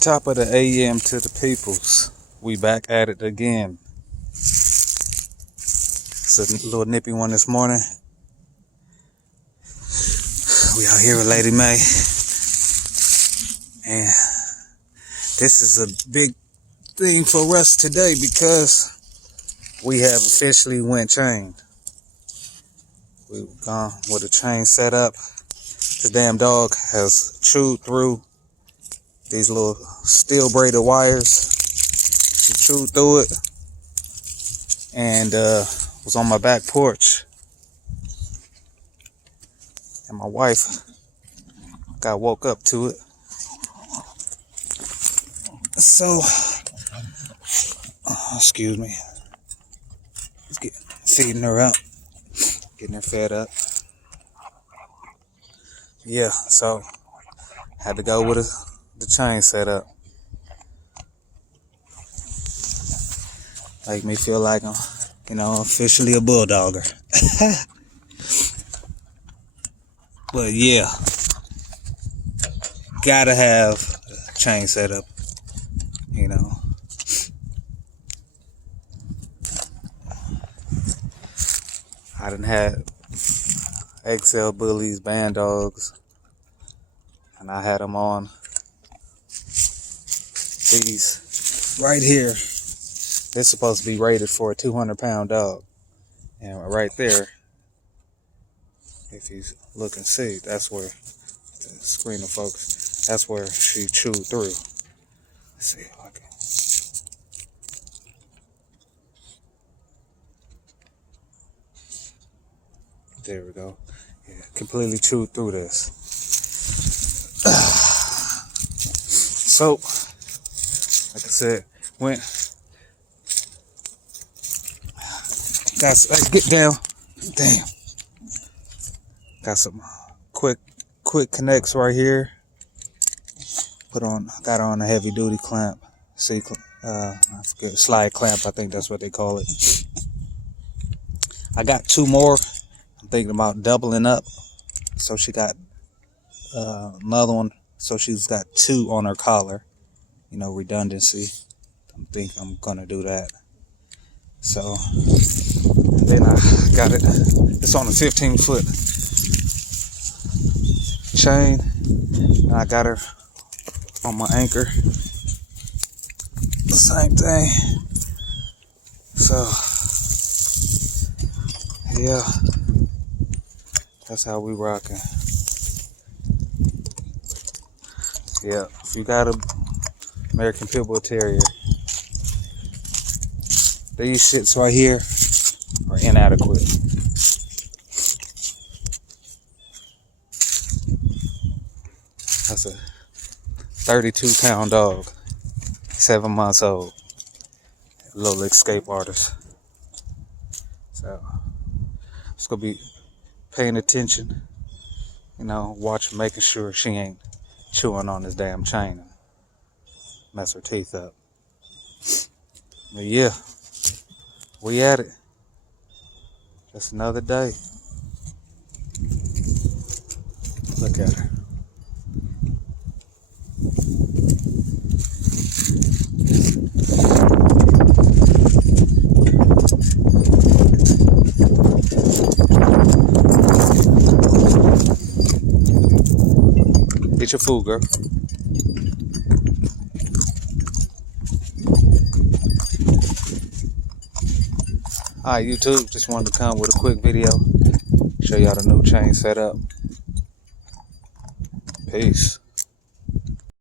Top of the AM to the peoples. We back at it again. It's a little nippy one this morning. We out here with Lady May. And this is a big thing for us today because we have officially went chained. We've gone with a chain set up. This damn dog has chewed through these little steel braided wires. She chewed through it and was on my back porch. And my wife got woke up to it. So, excuse me. Feeding her up. Getting her fed up. Yeah, so had to go with the chain set up. Make me feel like I'm, officially a bulldogger. But yeah, gotta have a chain set up, I done had XL bullies, band dogs, and I had them on these right here. They're supposed to be rated for a 200-pound dog. And right there, if you look and see, that's where the screen of focus, that's where she chewed through. Let's see if I can. There we go. Yeah, completely chewed through this. So, like I said, get down. Damn. Got some quick connects right here. Got on a heavy duty clamp. I forget, slide clamp, I think that's what they call it. I got two more. I'm thinking about doubling up. So she got another one. So she's got two on her collar. Redundancy. I think I'm gonna do that. So then I got it. It's on a 15-foot chain, and I got her on my anchor. The same thing. So yeah, that's how we rocking. Yeah, if you got a American Pit Bull Terrier, these shits right here are inadequate. That's a 32-pound dog, 7 months old, little escape artist. So just gonna be paying attention, watching, making sure she ain't chewing on this damn chain and mess her teeth up. But yeah, we at it. Just another day. Look at her. Get your food, girl. Alright, YouTube, just wanted to come with a quick video. Show y'all the new chain setup. Peace.